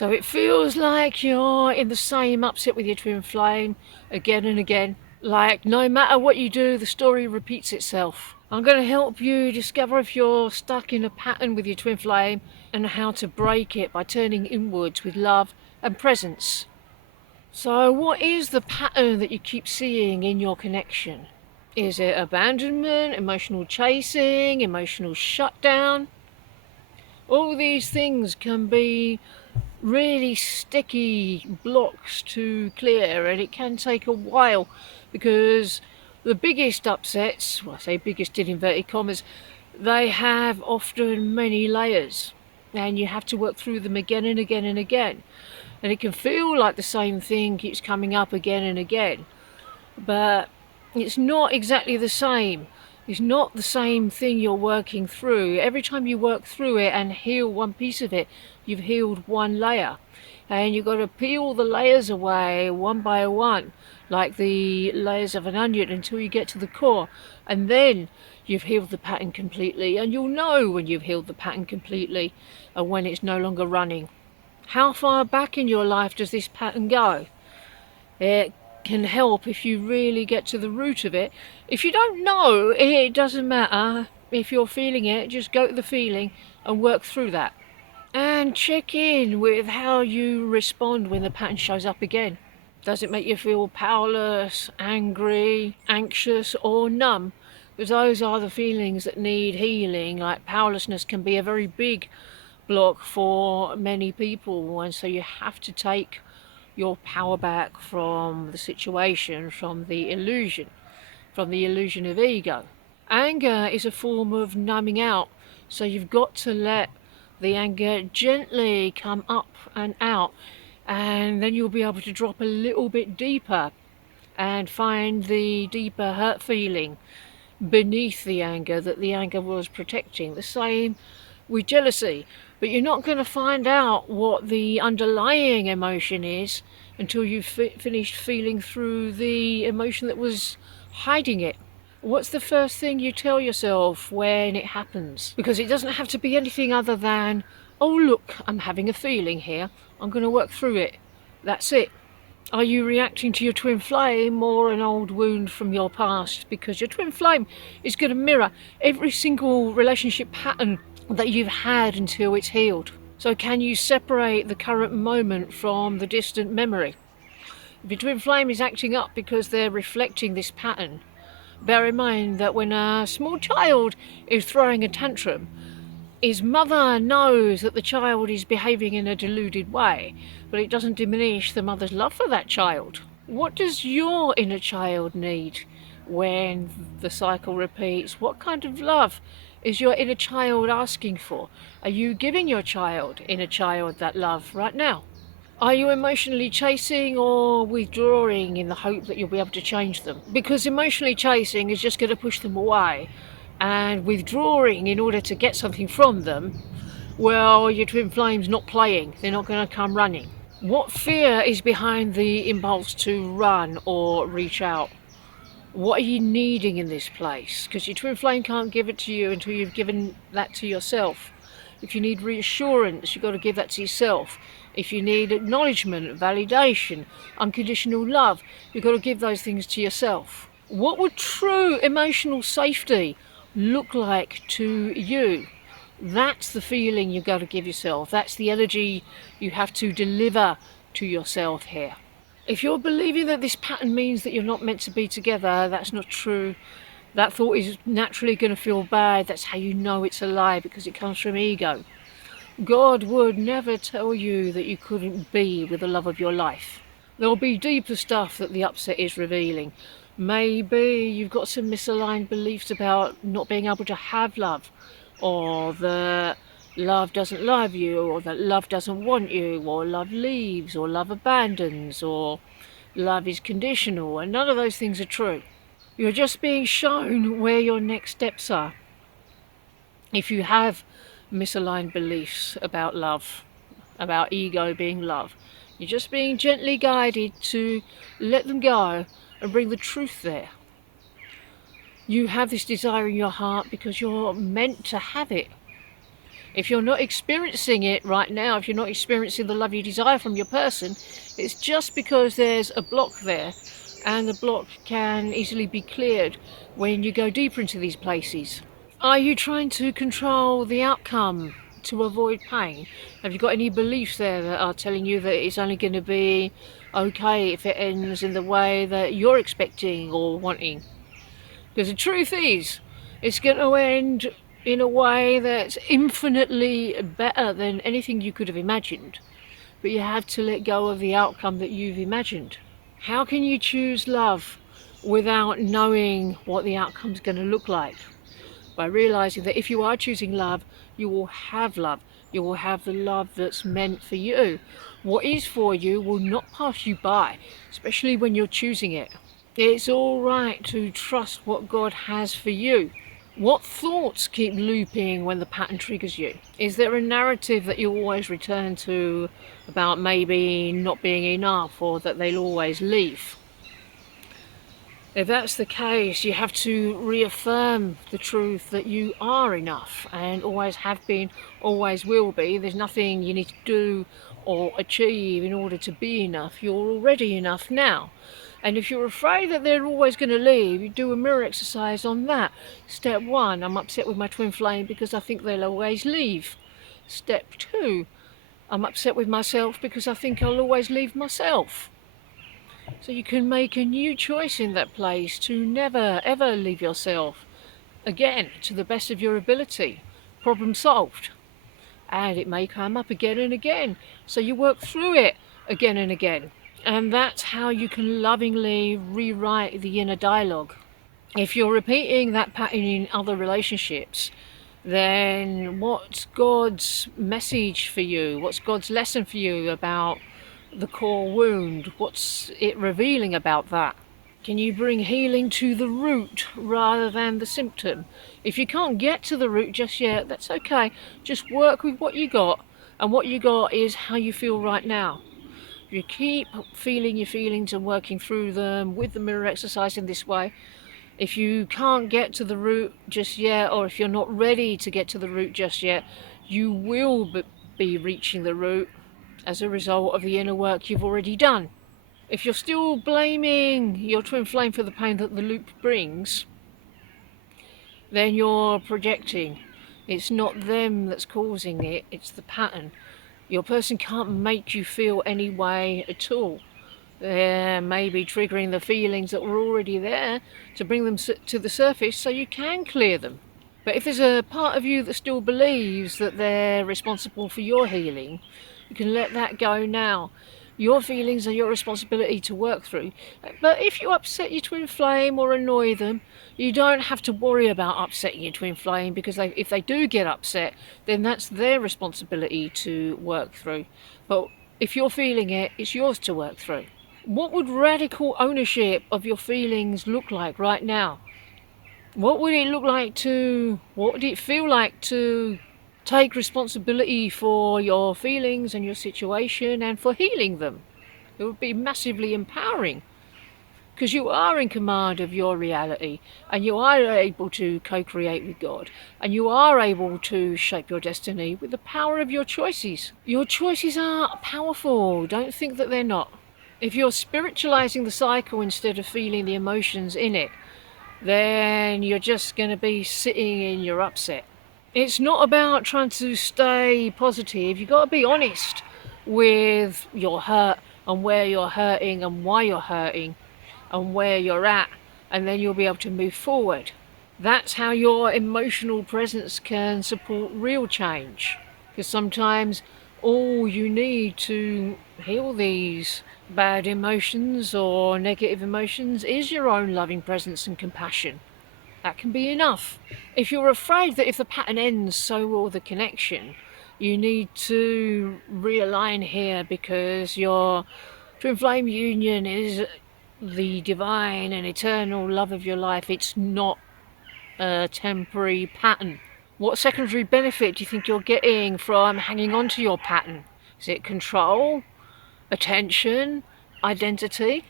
So it feels like you're in the same upset with your twin flame again and again. Like no matter what you do, the story repeats itself. I'm going to help you discover if you're stuck in a pattern with your twin flame and how to break it by turning inwards with love and presence. So what is the pattern that you keep seeing in your connection? Is it abandonment, emotional chasing, emotional shutdown? All these things can be really sticky blocks to clear, and it can take a while because the biggest upsets, well, I say biggest in inverted commas, they have often many layers and you have to work through them again and again and again, and it can feel like the same thing keeps coming up again and again, but it's not exactly the same. It's not the same thing you're working through. Every time you work through it and heal one piece of it, you've healed one layer. And you've got to peel the layers away one by one, like the layers of an onion, until you get to the core. And then you've healed the pattern completely. And you'll know when you've healed the pattern completely and when it's no longer running. How far back in your life does this pattern go? It can help if you really get to the root of it. If you don't know, it doesn't matter. If you're feeling it, just go to the feeling and work through that. And check in with how you respond when the pattern shows up again. Does it make you feel powerless, angry, anxious, or numb? Because those are the feelings that need healing. Like powerlessness can be a very big block for many people, and so you have to take your power back from the situation, from the illusion of ego. Anger is a form of numbing out, so you've got to let the anger gently come up and out, and then you'll be able to drop a little bit deeper and find the deeper hurt feeling beneath the anger that the anger was protecting. The same with jealousy, but you're not going to find out what the underlying emotion is until you've finished feeling through the emotion that was hiding it. What's the first thing you tell yourself when it happens? Because it doesn't have to be anything other than, oh look, I'm having a feeling here, I'm going to work through it. That's it. Are you reacting to your twin flame or an old wound from your past? Because your twin flame is going to mirror every single relationship pattern that you've had until it's healed. So can you separate the current moment from the distant memory? If your twin flame is acting up because they're reflecting this pattern, bear in mind that when a small child is throwing a tantrum, his mother knows that the child is behaving in a deluded way, but it doesn't diminish the mother's love for that child. What does your inner child need when the cycle repeats? What kind of love is your inner child asking for? Are you giving your inner child, that love right now? Are you emotionally chasing or withdrawing in the hope that you'll be able to change them? Because emotionally chasing is just going to push them away, and withdrawing in order to get something from them, well, your twin flame's not playing. They're not going to come running. What fear is behind the impulse to run or reach out? What are you needing in this place? Because your twin flame can't give it to you until you've given that to yourself. If you need reassurance, you've got to give that to yourself. If you need acknowledgement, validation, unconditional love, you've got to give those things to yourself. What would true emotional safety look like to you? That's the feeling you've got to give yourself. That's the energy you have to deliver to yourself here. If you're believing that this pattern means that you're not meant to be together, that's not true. That thought is naturally going to feel bad. That's how you know it's a lie, because it comes from ego. God would never tell you that you couldn't be with the love of your life. There'll be deeper stuff that the upset is revealing. Maybe you've got some misaligned beliefs about not being able to have love, or that love doesn't love you, or that love doesn't want you, or love leaves, or love abandons, or love is conditional, and none of those things are true. You're just being shown where your next steps are. If you have misaligned beliefs about love, about ego being love, you're just being gently guided to let them go and bring the truth there. You have this desire in your heart because you're meant to have it. If you're not experiencing it right now, if you're not experiencing the love you desire from your person, it's just because there's a block there, and the block can easily be cleared when you go deeper into these places. Are you trying to control the outcome to avoid pain? Have you got any beliefs there that are telling you that it's only going to be okay if it ends in the way that you're expecting or wanting? Because the truth is, it's going to end in a way that's infinitely better than anything you could have imagined. But you have to let go of the outcome that you've imagined. How can you choose love without knowing what the outcome's going to look like? By realizing that if you are choosing love, you will have love. You will have the love that's meant for you. What is for you will not pass you by, especially when you're choosing it. It's all right to trust what God has for you. What thoughts keep looping when the pattern triggers you? Is there a narrative that you always return to about maybe not being enough, or that they'll always leave? If that's the case, you have to reaffirm the truth that you are enough and always have been, always will be. There's nothing you need to do or achieve in order to be enough. You're already enough now. And if you're afraid that they're always going to leave, you do a mirror exercise on that. Step 1, I'm upset with my twin flame because I think they'll always leave. Step 2, I'm upset with myself because I think I'll always leave myself. So you can make a new choice in that place to never ever leave yourself. Again, to the best of your ability. Problem solved. And it may come up again and again. So you work through it again and again. And that's how you can lovingly rewrite the inner dialogue. If you're repeating that pattern in other relationships, then what's God's message for you? What's God's lesson for you about the core wound? What's it revealing about that? Can you bring healing to the root rather than the symptom? If you can't get to the root just yet, that's okay. Just work with what you got, and what you got is how you feel right now. You keep feeling your feelings and working through them with the mirror exercise in this way. If you can't get to the root just yet, or if you're not ready to get to the root just yet, you will be reaching the root as a result of the inner work you've already done. If you're still blaming your twin flame for the pain that the loop brings, then you're projecting. It's not them that's causing it, it's the pattern. Your person can't make you feel any way at all. They're maybe triggering the feelings that were already there to bring them to the surface so you can clear them. But if there's a part of you that still believes that they're responsible for your healing, you can let that go now. Your feelings are your responsibility to work through. But if you upset your twin flame or annoy them, you don't have to worry about upsetting your twin flame, because if they do get upset, then that's their responsibility to work through. But if you're feeling it, it's yours to work through. What would radical ownership of your feelings look like right now? What would it feel like to take responsibility for your feelings and your situation and for healing them? It would be massively empowering, because you are in command of your reality, and you are able to co-create with God, and you are able to shape your destiny with the power of your choices. Your choices are powerful. Don't think that they're not. If you're spiritualizing the cycle instead of feeling the emotions in it, then you're just going to be sitting in your upset. It's not about trying to stay positive. You've got to be honest with your hurt and where you're hurting and why you're hurting and where you're at, and then you'll be able to move forward. That's how your emotional presence can support real change, because sometimes all you need to heal these bad emotions or negative emotions is your own loving presence and compassion. That can be enough. If you're afraid that if the pattern ends, so will the connection, you need to realign here, because your twin flame union is the divine and eternal love of your life. It's not a temporary pattern. What secondary benefit do you think you're getting from hanging on to your pattern? Is it control, attention, identity?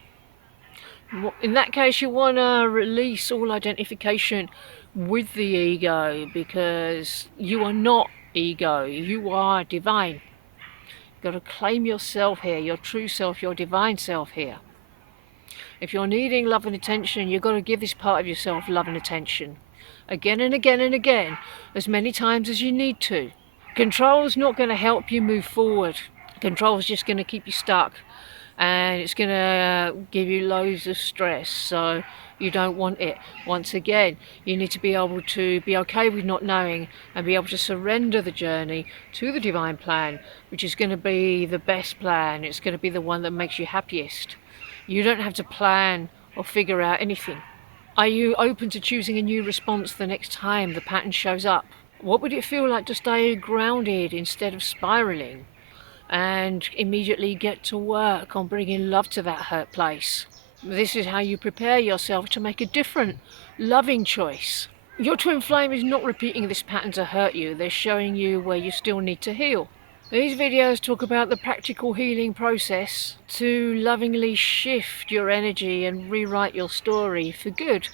In that case, you want to release all identification with the ego, because you are not ego. You are divine. You've got to claim yourself here, your true self, your divine self here. If you're needing love and attention, you've got to give this part of yourself love and attention. Again and again and again, as many times as you need to. Control's not going to help you move forward. Control's just going to keep you stuck, and it's going to give you loads of stress, so you don't want it. Once again, you need to be able to be okay with not knowing and be able to surrender the journey to the divine plan, which is going to be the best plan. It's going to be the one that makes you happiest. You don't have to plan or figure out anything. Are you open to choosing a new response the next time the pattern shows up? What would it feel like to stay grounded instead of spiraling, and immediately get to work on bringing love to that hurt place? This is how you prepare yourself to make a different, loving choice. Your twin flame is not repeating this pattern to hurt you. They're showing you where you still need to heal. These videos talk about the practical healing process to lovingly shift your energy and rewrite your story for good.